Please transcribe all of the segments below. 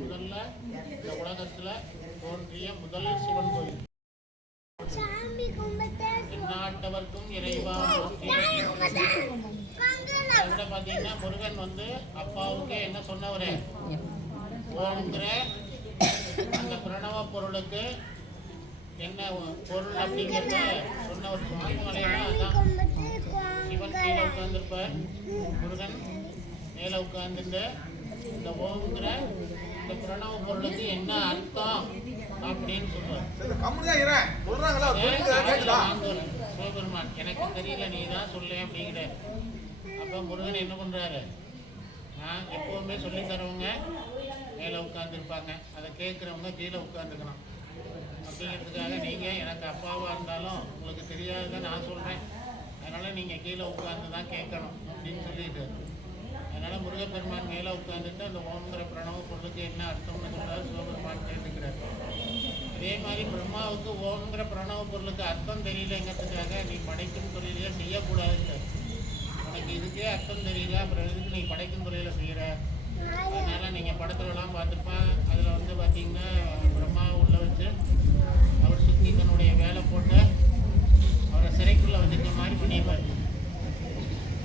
முதல்ல இந்த உலகத்துல தோன்றிய முதல் சிவன் கோயில். எந்நாட்டவர்க்கும் இறைவா பாத்தீங்கன்னா முருகன் வந்து அப்பாவுக்கு என்ன சொன்னவரே ஓம்ங்கிற அந்த பிரணவ பொருளுக்கு என்ன பொருள் அப்படிங்கிறத சொன்ன ஒரு சுவாமி மலையாளம். அதான் சிவன் கீழே உட்கார்ந்துருப்பார், முருகன் மேலே உட்கார்ந்துட்டு இந்த ஓம்ங்கிற இந்த பிரணவ பொருளுக்கு என்ன அர்த்தம் அப்படின்னு சொல்லுவார். சிவபெருமான் எனக்கு தெரியல, நீ தான் சொல்ல அப்படிங்கிற. அப்போ முருகன் என்ன பண்றாரு, நான் எப்பவுமே சொல்லி தரவங்க மேலே உட்காந்துருப்பாங்க, அதை கேட்குறவங்க கீழே உட்காந்துக்கணும் அப்படிங்கிறதுக்காக நீங்கள் எனக்கு அப்பாவாக இருந்தாலும் உங்களுக்கு தெரியாதுதான் நான் சொல்கிறேன், அதனால் நீங்கள் கீழே உட்காந்து தான் கேட்கணும் அப்படின்னு சொல்லிட்டு, அதனால் முருகப்பெருமான் மேலே உட்காந்துட்டு அந்த ஓம்ங்கிற பிரணவ பொருளுக்கு என்ன அர்த்தம்னு சொல்கிறார் சிவபெருமான் கேட்டுக்கிறார். அதே மாதிரி பிரம்மாவுக்கு ஓம்ங்கிற பிரணவ பொருளுக்கு அர்த்தம் தெரியலங்கிறதுக்காக நீ படைக்கும் தொழிலையே செய்யக்கூடாதுங்க, உனக்கு இதுக்கே அர்த்தம் தெரியல, அப்புறம் எதுக்கு நீ படைக்கும் தொழிலை செய்கிற. அதனால் நீங்கள் படத்துலலாம் பார்த்துருப்பேன், அதில் வந்து பார்த்திங்கன்னா பிரம்மாவை உள்ள வச்சு அவர் சுற்றி தன்னுடைய வேலை போட்டு அவரை சிறைக்குள்ளே வச்சுக்கிற மாதிரி பண்ணிடுவார்.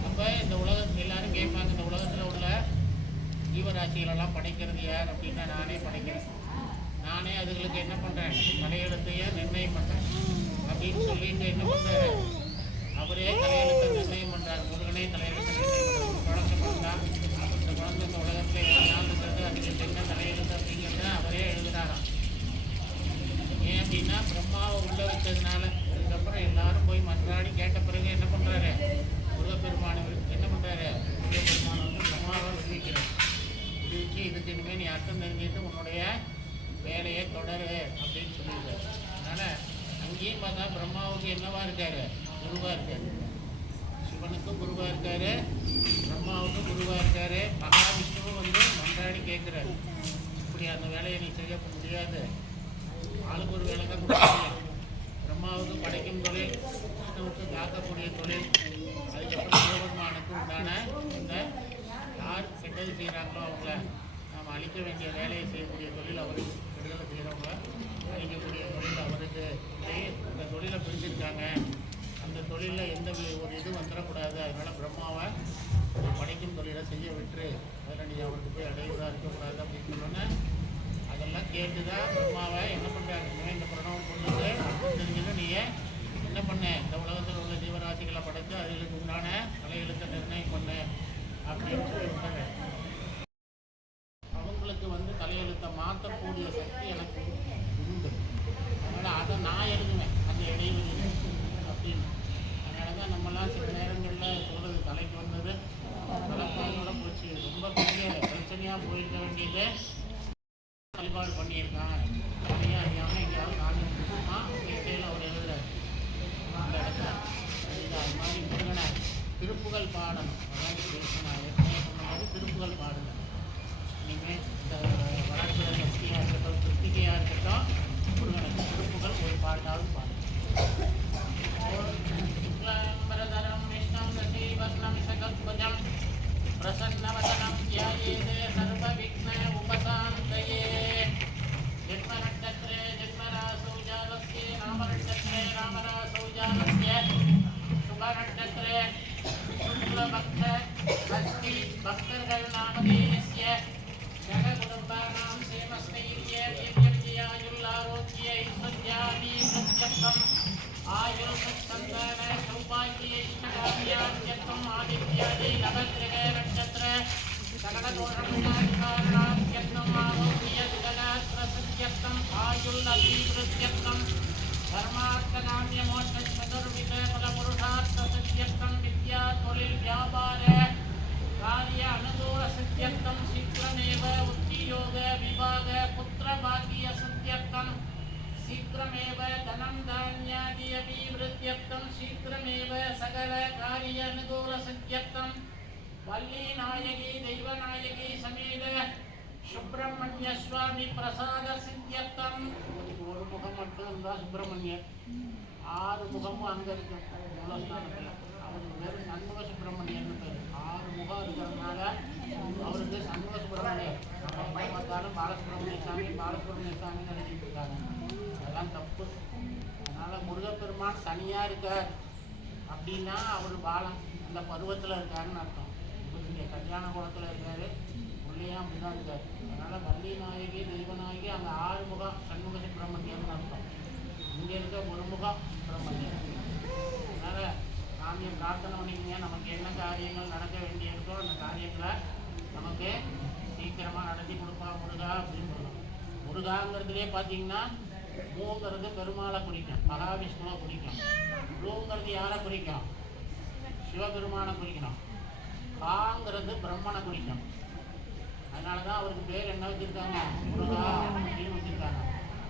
அப்போ இந்த உலகத்தில் எல்லாரும் கேட்பாங்க, இந்த உலகத்தில் உள்ள ஜீவராசிகளெல்லாம் படைக்கிறது யார் அப்படின்னா நானே படைக்கிறேன், நானே அதுகளுக்கு என்ன பண்ணுறேன் தலையெழுத்தையே நிர்ணயம் பண்ணுறேன் அப்படின்னு சொல்லிட்டு என்ன பண்ணுறாரு, அவரே தலையெழுத்தை நிர்ணயம் பண்ணுறாரு. முருகனே தலையெழுத்தை நிர்ணயம் பண்ணுறாரு. குழந்தை பிறந்தா அந்த குழந்தை இந்த உலகத்தில் எவ்வளோ இருக்கிறது, அதுக்கு என்ன தலையெழுத்து அப்படிங்கிறத அவரே எழுதுகிறாராம். ஏன் அப்படின்னா பிரம்மாவை உள்ள வச்சதுனால. அதுக்கப்புறம் எல்லாரும் போய் மன்றாடி கேட்ட பிறகு என்ன பண்ணுறாரு, முருகப்பெருமான் என்ன பண்ணுறாரு, முருகப்பெருமான் வந்து பிரம்மாவை விடுவிக்கிறார். விடுவிச்சு இதுக்கு இனிமேல் நீ அர்த்தம் தெரிஞ்சுட்டு உன்னுடைய வேலையை தொடரு அப்படின்னு சொல்லியிருக்காரு. அதனால் அங்கேயும் பார்த்தா பிரம்மாவுக்கு என்னவா இருக்காரு, குருவாக இருக்காரு. சிவனுக்கும் குருவாக இருக்காரு, பிரம்மாவுக்கும் குருவாக இருக்காரு. மகாவிஷ்ணுவும் வந்து மன்றாடி கேட்குறாரு, இப்படி அந்த வேலையை நீ செய்ய முடியாது, ஆளுக்கு ஒரு வேலை தான் கொடுக்க. பிரம்மாவுக்கு படைக்கும் தொழில், விஷ்ணுவுக்கு காக்கக்கூடிய தொழில், அதுக்கப்புறம் சிவபெருமானுக்கு உண்டான இந்த யார் கெட்டது செய்கிறாங்களோ அவங்கள நாம் அழிக்க வேண்டிய வேலையை செய்யக்கூடிய தொழில் அவருக்கு, கெடுதலை செய்கிறவங்க அழிக்கக்கூடிய தொழில் அவருக்கு. இந்த தொழிலை பிடிச்சிருக்காங்க, அந்த தொழிலில் எந்த ஒரு இது வந்துடக்கூடாது, அதனால் பிரம்மாவை படைக்கும் தொழிலை செய்ய விட்டுரு, அதில் நீ அவருக்கு போய் அடைவதாக இருக்கக்கூடாது அப்படின்னு சொன்னோன்னே அதெல்லாம் கேட்டு தான் பிரம்மாவை என்ன பண்ணுறாங்க, இந்த பிரணவம் பொண்ணுக்கு அர்த்தம் தெரிஞ்சுன்னு நீ என்ன பண்ண, இந்த உலகத்தில் உள்ள ஜீவராசிகளை படைத்து அதுகளுக்கு உண்டான தலையெழுத்தை நிர்ணயம் பண்ணு அப்படின்னு சொல்லியிருக்காங்க. அவங்களுக்கு வந்து தலையெழுத்தை மாற்றக்கூடிய சக்தி எனக்கு உண்டு, அதனால் அதை நான் எழுதுவேன் அந்த இடைவெளியில் அப்படின்னு. அதனால தான் நம்மளாம் சில நேரங்களில் சொல்கிறது தலைக்கு வந்தது தலைப்பாயோட போச்சு, ரொம்ப பெரிய பிரச்சனையாக போயிருக்க வேண்டியது வழிபாடு பண்ணியிருக்கான் சரியா அறியாமல் எங்கேயாவது நானும் இசையில் அவர் எழுதுறாரு அந்த இடத்துல. அது மாதிரி முருகனை திருப்புகள் பாடணும், அதாவது நான் ஏற்கனவே சொன்ன மாதிரி திருப்புகள் பாடுங்க. இனிமேல் இந்த வளர்ச்சியை சக்தியாக இருக்கட்டும், கிருத்திகையாக இருக்கட்டும், முருகனுக்கு திருப்புகள் ஒரு பாட்டாவது பாடுங்க. சுக்லாம்பரதரம் விஷ்ணம் சசீவர்ணம் சகத்வஜம் பிரசன்னவதனம் த்யாயேதே சர்வ விக்ன உபசாந்தயே. ஜென்மநட்சத்திரே ஜென்மராசௌ ஜாதஸ்ய நாமநட்சத்திரே ராமராசௌ ஜாதஸ்ய சுபநட்சத்திரே சுக்லபக்த அஸ்மி பக்தர்கள் நாமதேயஸ்ய ஜககுடும்பானாம் சேமஸ்மைர்யே வீர்யவிஜயாயுள்ளாரோக்கிய ஐஸ்வர்யாமி பிரத்யக்ஷம் ஆயுள் சந்தான சௌபாகிய இஷ்டகாமியாத்யக்ஷம் ஆதித்யாதி நவகிரக நட்சத்திர சகலதோஷம் விநாசகாரணாத்யக்ஷம் ஆரோக்கிய ஜகதாத்ரசத்யக்ஷம் ஆயுள் அபீவிருத்யக்ஷம் தர்மார்த்தகாமிய மோட்ச சதுர்வித பலபுருஷார்த்தசத்யக்ஷம் வித்யா தொழில் வியாபார காரிய அனுகூல சத்யக்ஷம் சீக்கிரமேவ உத்தியோக விவாக புத்திர பாக்கிய சத்யக்ஷம் शीघ्रमेव धनं धान्यादि अभिवृद्ध्यर्थं शीघ्रमेव सकल कार्य अनुकूल सिद्ध्यर्थं वल्ली नायकी दैवनायकी समेत सुब्रह्मण्य स्वामी प्रसाद सिद्ध्यर्थं ஒரு முகம் மட்டும் இருந்தால் சுப்பிரமணியர், 6 முகமும் அங்கே இருக்கும் மூலஸ்தானத்தில். அவருக்கு பேர் சண்முக சுப்பிரமணியன் பேர். 6 முகம் இருக்கிறதுனால அவருக்கு சண்முக சுப்பிரமணியர். நம்ம பார்த்தாலும் இருக்கார் அப்படின்னா அவர் பாலம் அந்த பருவத்தில் இருக்காருன்னு அர்த்தம். இப்போ இங்கே கல்யாண குளத்தில் இருக்காரு, உள்ளேயும் அப்படி தான் இருக்கார். அதனால் வள்ளி நாயகி தெய்வநாயகி அங்கே 6 முகம் சண்முக சுப்பிரமணியம்னு அர்த்தம். இங்கே இருக்க ஒரு முகம் சுப்பிரமணியம். அதனால் சாமியை பிரார்த்தனை பண்ணிக்கங்க. நமக்கு என்ன காரியங்கள் நடக்க வேண்டியிருக்கோ அந்த காரியங்களை நமக்கு சீக்கிரமாக நடத்தி கொடுப்பா முருகா அப்படின்னு சொல்லணும். முருகாங்கிறதுலே பார்த்தீங்கன்னா மூங்கிறது பெருமாளை குறிக்கும், மகாவிஷ்ணுவை குறிக்கும். ரூங்கிறது யாரை குறிக்கும்? சிவபெருமானை குறிக்கணும். காங்கிறது பிரம்மனை குறிக்கும். அதனால தான் அவருக்கு பேர் என்ன வச்சுருக்காங்க? முருகா அப்படின்னு வச்சுருக்காங்க.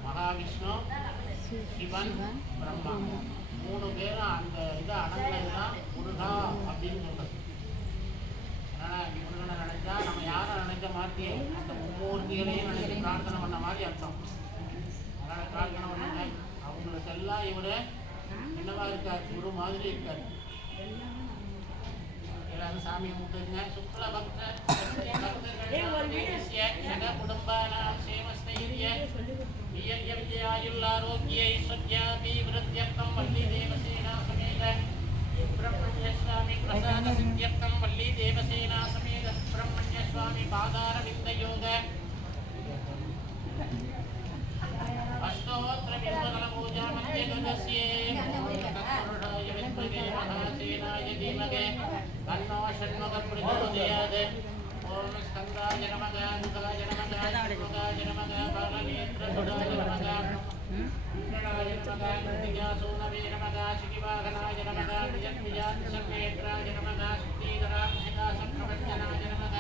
மகாவிஷ்ணு, சிவன், பிரம்மா 3 பேரும் அந்த இதை அடங்கினது தான் முருகா அப்படின்னு சொல்கிறது. அதனால் முருகனை நினைச்சா நம்ம யாரை நினைச்ச மாதிரி அந்த மும்மூர்த்திகளையும் நினைச்சு பிரார்த்தனை பண்ண மாதிரி அர்த்தம். அதனால் பிரார்த்தனை பண்ணுங்க. அவங்களுக்கு எல்லாம் இவர் என்னவா இருக்கார்? குரு மாதிரி இருக்கார். எல்லாரும் சாமியை முட்டுங்க. சுக்ல பக்த குடும்பானாம் சேமஸ்தைரிய விஜயாயுள்ளாரோக்கிய ஐஸ்வர்யாபிவிருத்தியர்த்தம் வள்ளி தேவசேனா சமேத சுப்பிரமணிய சுவாமி பிரசாத சித்தியர்த்தம் வள்ளி தேவசேனா சமேத சுப்பிரமணிய சுவாமி பாதார விந்தயோக அஷ்டோத்திர விஸ்வகல பூஜா மத்திய கதஸ்யே தத்புருஷாய வித்மகே மகாசேனாய தீமகே தன்னோ ஷண்முக பிரச்சோதயாத். ஓம் ஸ்கந்தாய நமக முகாய நமக முகாய நமக பாலநேத்ரசுடாய நமக குண்டலாய நமக கிருத்திகாசூனவே நமக சிகிவாகனாய நமக விஜத்விஜாத்சன்னேத்ராய நமக சுத்தீகராம்சிகாசப்ரவஞ்சனாய நமக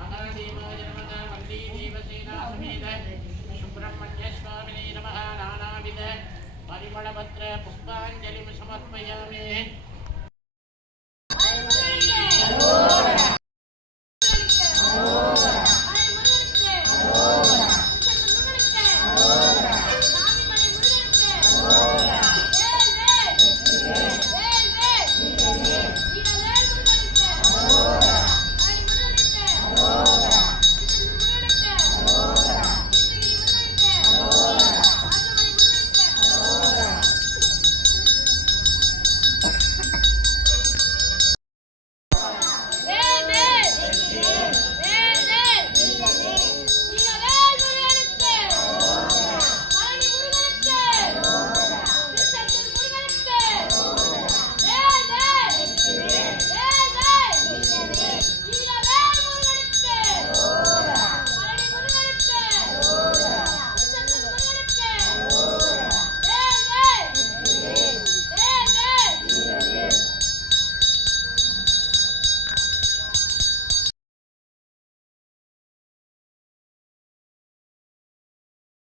மகாதேவாய நமக வள்ளி தேவசேனா சமேத சுப்பிரமணிய சுவாமினே நமக. நானாவித परिमलपत्र पुष्पांजलि समर्पयामि.